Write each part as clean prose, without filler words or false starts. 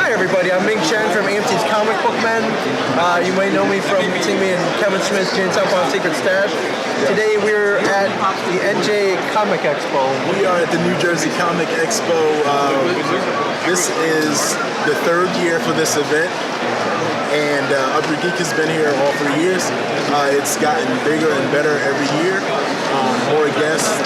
Hi everybody, I'm Ming Chen from AMC's Comic Book Men. You might know me from seeing me in Kevin Smith's Jane Silent Secret Stash. Today we're at the NJ Comic Expo. We are at the New Jersey Comic Expo. This is the third year for this event, and Up Your Geek has been here all 3 years. It's gotten bigger and better every year. More guests,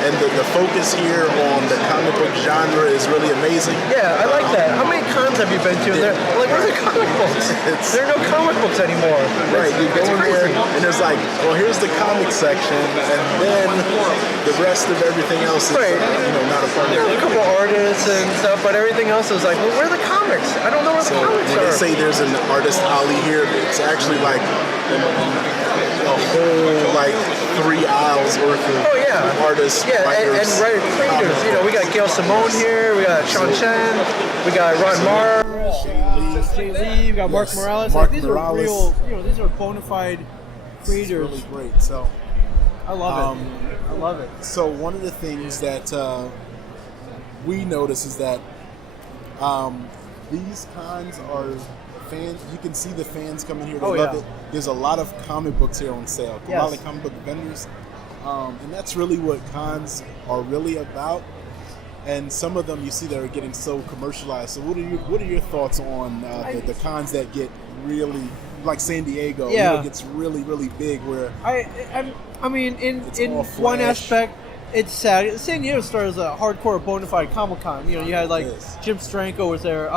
and the focus here on the comic book genre is really amazing. Yeah, I like that. How many cons have you been to? Like, where are the comic books? There are no comic books anymore. Right, you go in there, and there's like, well, here's the comic section, and then the rest of everything else is, not a part of it. There's a couple artists and stuff, but everything else is like, well, where are the comics? I don't know where the comics when are. They say there's an artist alley here, it's actually like a whole 3 aisles worth of artists. Yeah, and writer creators. We got Gail Simone here, we got Sean Chen, we got Ron Marr, Jay Lee, we got Mark Morales. These are real, these are bona fide creators. It's really great. So I love it. I love it. So one of the things that we notice is that these cons are fans. You can see the fans coming here. They love it. There's a lot of comic books here on sale. A lot of comic book vendors. And that's really what cons are really about. And some of them you see that are getting so commercialized. So what are your thoughts on the cons that get really, like San Diego, gets really, really big where I mean in one aspect it's sad. San Diego started as a hardcore bona fide Comic Con. You had Jim Stranko was there.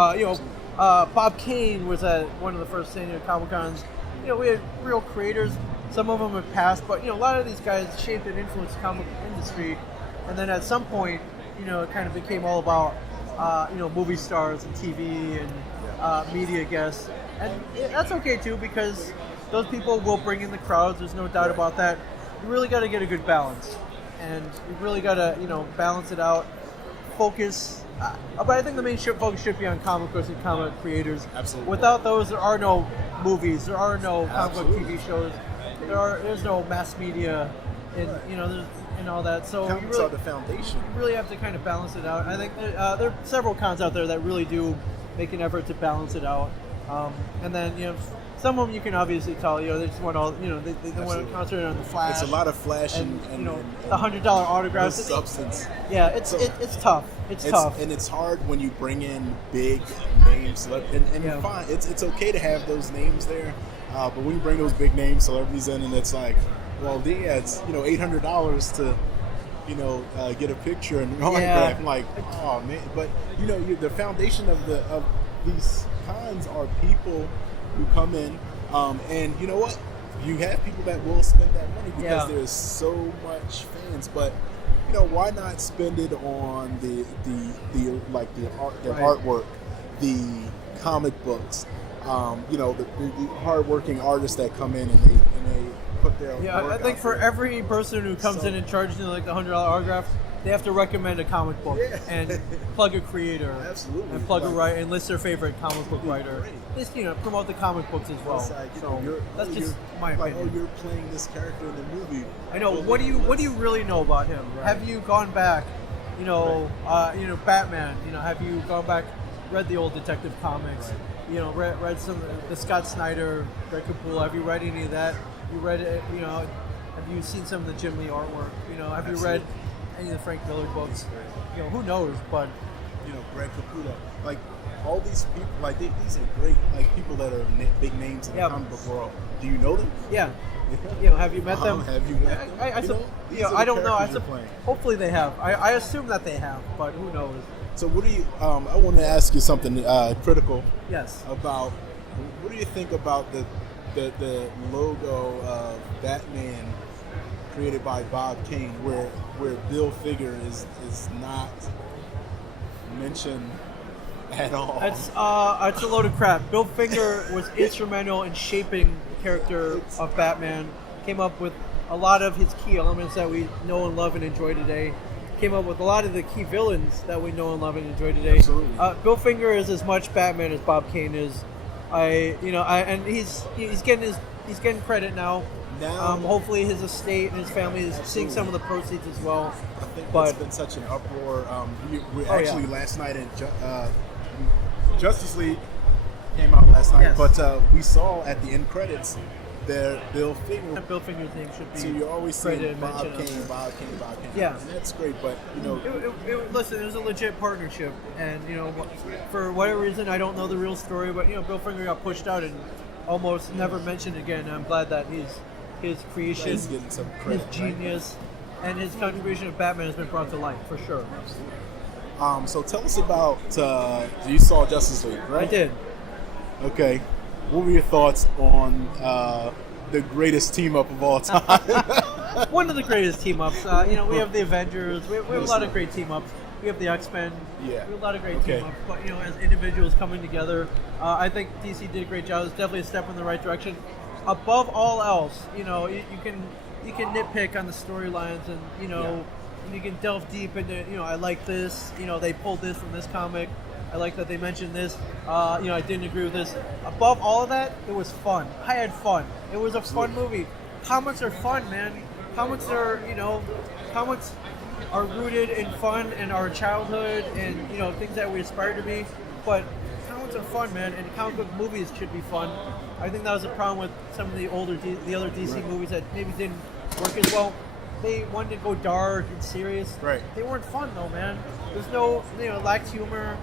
Bob Kane was at one of the first San Diego Comic Cons. We had real creators. Some of them have passed, but a lot of these guys shaped and influenced the comic industry. And then at some point, it kind of became all about movie stars and TV and media guests. And that's okay too, because those people will bring in the crowds. There's no doubt about that. You really got to get a good balance, and you really got to balance it out. Focus. But I think the main focus should be on comic books and comic creators. Absolutely. Without those, there are no movies. There are no comic book TV shows. There's no mass media, and all that. So comics are the foundation. You really have to kind of balance it out. I think there are several cons out there that really do make an effort to balance it out. And then some of them you can obviously tell they just want all they want to concentrate on the flash. It's a lot of flash and the $100 autographs. Substance. Yeah, it's tough. It's tough, and it's hard when you bring in big names. And you're fine. It's okay to have those names there, but when you bring those big name celebrities in, and it's like, well, it's $800 to get a picture and an autograph. I'm like, oh man, but the foundation of these cons are people who come in, and you know what? You have people that will spend that money because there's so much fans. But why not spend it on the artwork, the comic books, the hardworking artists that come in and they put their work I think for every person who comes in and charges the $100 autograph, they have to recommend a comic book and plug a creator. Absolutely. And plug a writer and list their favorite comic book writer. Just promote the comic books as well. That's just my opinion. You're playing this character in the movie. I know. What do you really know about him? Right. Have you gone back? Batman. Have you gone back, read the old Detective Comics? Right. Read some of the Scott Snyder, Greg Capullo. Have you read any of that? You read it? Have you seen some of the Jim Lee artwork? Have you read any of the Frank Miller books? Who knows? But Greg Capullo, all these people, these are great, people that are big names in the comic book world. Do you know them? Yeah. Have you met them? Have you met them? I don't know. Hopefully they have. I assume that they have, but who knows? So what do you? I want to ask you something critical. Yes. About what do you think about the logo of Batman created by Bob Kane, where Bill Finger is not mentioned at all? It's a load of crap. Bill Finger was instrumental in shaping the character of Batman. Came up with a lot of his key elements that we know and love and enjoy today. Came up with a lot of the key villains that we know and love and enjoy today. Absolutely. Bill Finger is as much Batman as Bob Kane is. And he's getting credit now. Hopefully his estate and his family is seeing some of the proceeds as well. I think it's been such an uproar. We actually last night Justice League came out last night, Yes. but we saw at the end credits there Bill Finger. Bill Finger's name should be. So you're always saying credited and Bob mentioned Kane, on Bob Kane, Bob Kane. Yeah. And that's great, but Listen, it was a legit partnership, and for whatever reason, I don't know the real story, but Bill Finger got pushed out and almost never mentioned again. I'm glad that his creation, he's getting some credit, his genius, and his contribution to Batman has been brought to light for sure. So tell us about you saw Justice League, right? I did. Okay, what were your thoughts on the greatest team up of all time? One of the greatest team ups. We have the Avengers. We have a lot of great team ups. We have the X-Men. Yeah. We have a lot of great team ups. But as individuals coming together, I think DC did a great job. It's definitely a step in the right direction. Above all else, you can nitpick on the storylines, and you can delve deep into. I like this. They pulled this from this comic. I like that they mentioned this. I didn't agree with this. Above all of that, it was fun. I had fun. It was a fun movie. Comics are fun, man. Comics are, comics are rooted in fun and our childhood and, things that we aspire to be. But comics are fun, man, and comic book movies should be fun. I think that was a problem with some of the other DC movies that maybe didn't work as well. They wanted to go dark and serious. Right. They weren't fun, though, man. There's no, it lacked humor.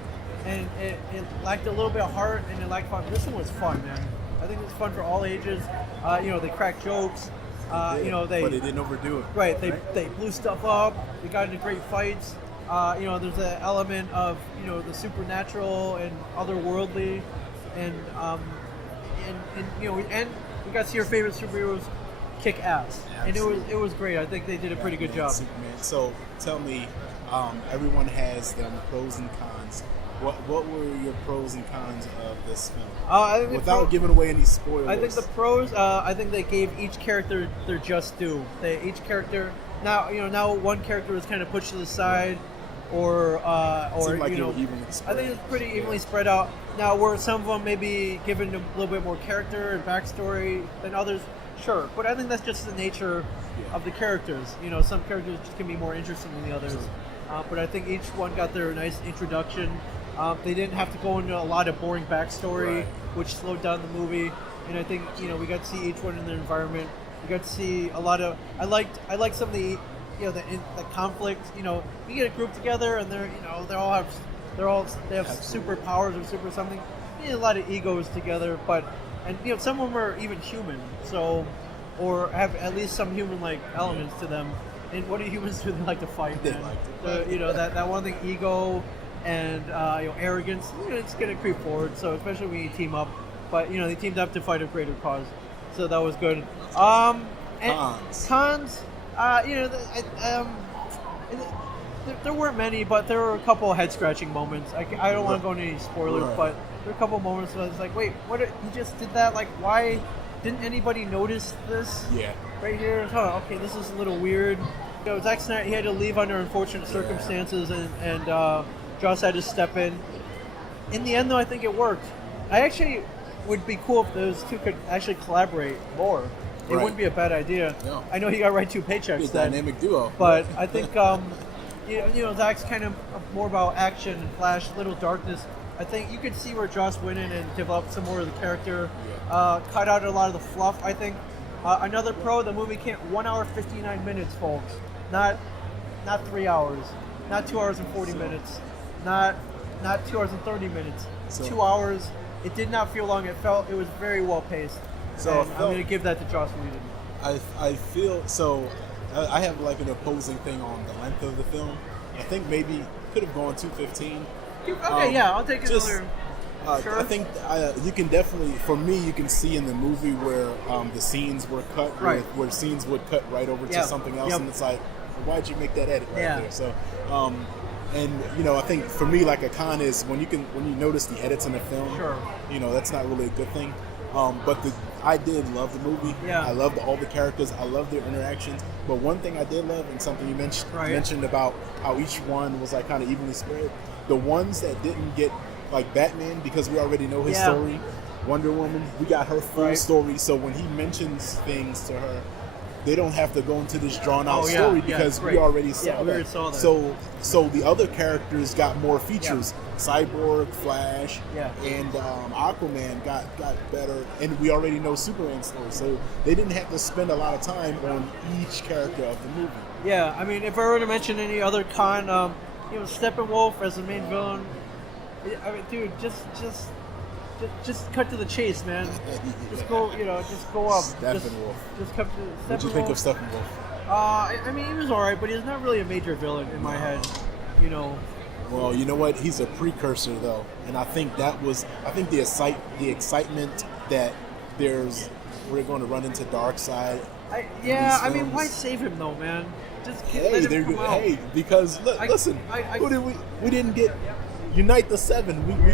And it lacked a little bit of heart, and it lacked fun. This one was fun, man. I think it was fun for all ages. They cracked jokes. But they didn't overdo it. Right. They blew stuff up. They got into great fights. There's an element of the supernatural and otherworldly, and we got to see our favorite superheroes kick ass, absolutely. And it was great. I think they did a pretty good job. Superman. So tell me, everyone has them pros and cons. What were your pros and cons of this film? Without giving away any spoilers. I think the pros. I think they gave each character their just due. Each character now one character was kind of pushed to the side, or like evenly spread. I think it's pretty evenly spread out. Now, were some of them maybe given a little bit more character and backstory than others? Sure, but I think that's just the nature of the characters. Some characters just can be more interesting than the others. But I think each one got their nice introduction. They didn't have to go into a lot of boring backstory, which slowed down the movie. And I think we got to see each one in their environment. We got to see a lot of. I liked some of the the conflict. You get a group together and they have superpowers or super something. You need a lot of egos together, and some of them are even human. So, or have at least some human-like elements to them. And what do humans do? They like to fight. They like to fight. That one thing, ego and arrogance, it's gonna creep forward. So especially when you team up, but they teamed up to fight a greater cause, so that was good. Cons, there weren't many, but there were a couple of head scratching moments. I don't want to go into any spoilers, but there were a couple of moments where I was like, wait, what? You just did that? Like, why didn't anybody notice this? Yeah. Right here, okay, this is a little weird. Zack Snyder, he had to leave under unfortunate circumstances, and Joss had to step in. In the end, though, I think it worked. I actually would be cool if those two could actually collaborate more. It wouldn't be a bad idea. No. I know he got right 2 paychecks. It's a dynamic duo. But I think, Zack's kind of more about action and Flash, little darkness. I think you could see where Joss went in and developed some more of the character, cut out a lot of the fluff, I think. Another pro, the movie can't 1 hour 59 minutes, folks. Not 3 hours, not 2 hours and 40 minutes, not 2 hours and 30 minutes. 2 hours. It did not feel long. It was very well paced. So I'm going to give that to Joss Whedon. I feel so. I have like an opposing thing on the length of the film. I think maybe could have gone 2:15. Okay, I'll take it another. Sure. I think you can definitely, for me, you can see in the movie where the scenes were cut, where scenes would cut right over to something else, and it's like, why'd you make that edit right there? So, and I think for me, like a con is when you notice the edits in the film. Sure. That's not really a good thing. But I did love the movie. Yeah. I loved all the characters. I loved their interactions. But one thing I did love, and something you mentioned about how each one was like kind of evenly spread. The ones that didn't get, like Batman, because we already know his story. Wonder Woman, we got her full story. So when he mentions things to her, they don't have to go into this drawn out story because we already saw that. So the other characters got more features Cyborg, Flash, and Aquaman got better, and we already know Superman's story, so they didn't have to spend a lot of time on each character of the movie. Yeah, I mean, if I were to mention any other con, Steppenwolf as the main villain, I mean, dude, just cut to the chase, man. Just go, just go up. Steppenwolf. Just cut to Steppenwolf. What'd you think of Steppenwolf? I mean, he was alright, but he's not really a major villain in my head, Well, you know what? He's a precursor, though, and I think the excitement that we're going to run into Darkseid. I mean, why save him though, man? Just let him come out. Because listen, we didn't get Unite the Seven. We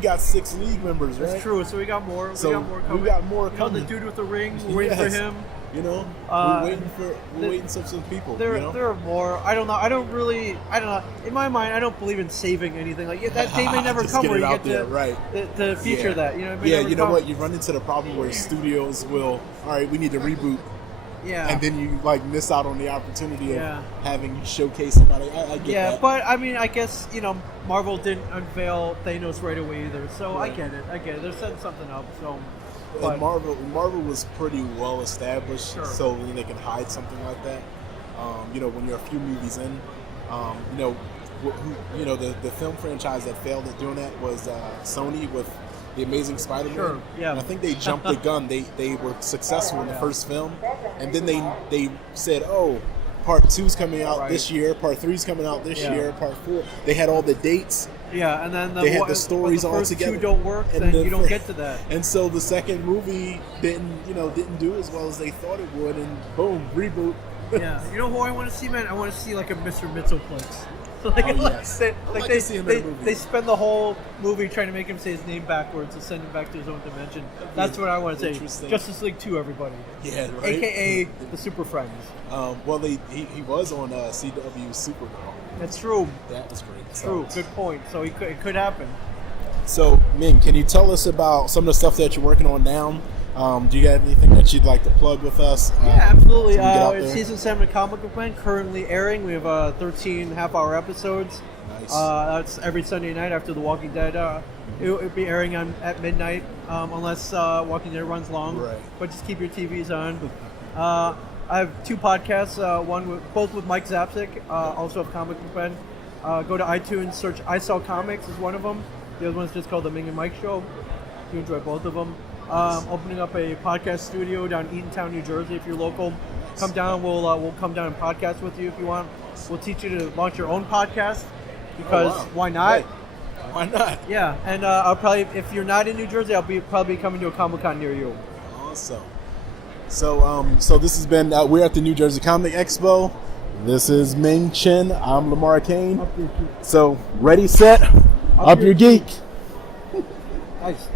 got 6 league members, right? That's true. So we got more. We got more coming. We got more coming. The dude with the ring. We're waiting for him. We're waiting for some people. There are more. I don't know. I don't know. In my mind, I don't believe in saving anything. Like that day may never come where you get to feature that. You know what? You run into the problem where studios will. All right, we need to reboot. Yeah. And then you miss out on the opportunity of having showcase somebody. I get that. But I mean, I guess Marvel didn't unveil Thanos right away either, so I get it. They're setting something up. So. And Marvel was pretty well established, so they can hide something like that. When you're a few movies in, the film franchise that failed at doing that was Sony with The Amazing Spider-Man. Sure, yeah. And I think they jumped the gun. They were successful in the first film, and then they said, "Oh, Part 2's coming out this year. Part 3's coming out this year. Part 4." They had all the dates. Yeah, and then they had the stories all together. Two don't work, and then you don't get to that. And so the second movie didn't do as well as they thought it would, and boom, reboot. Yeah, you know who I want to see, man? I want to see like a Mr. Mxyzptlk. So they spend the whole movie trying to make him say his name backwards and send him back to his own dimension. That's what I want to say. Justice League 2, everybody. Yeah, right. AKA the Super Friends. Well, he was on CW Supergirl. That's true. That was great. True. Good point. So it could happen. So, Ming, can you tell us about some of the stuff that you're working on now? Do you have anything that you'd like to plug with us? Yeah, absolutely. It's season 7 of Comic Book Man currently airing. We have 13 half-hour episodes. Nice. That's every Sunday night after The Walking Dead. It'll be airing at midnight unless Walking Dead runs long. Right. But just keep your TVs on. I have 2 podcasts. Both with Mike Zapsik, also of Comic Book Man. Go to iTunes, search I Sell Comics is one of them. The other one's just called The Ming and Mike Show. You enjoy both of them. Opening up a podcast studio down in Eatontown, New Jersey. If you're local, come down. We'll come down and podcast with you if you want. We'll teach you to launch your own podcast because why not? Right. Why not? Yeah, and I'll probably, if you're not in New Jersey, I'll probably be coming to a Comic-Con near you. Awesome. So this has been we're at the New Jersey Comic Expo. This is Ming Chen. I'm Lamar Kane. So ready, set, up your geek. Nice.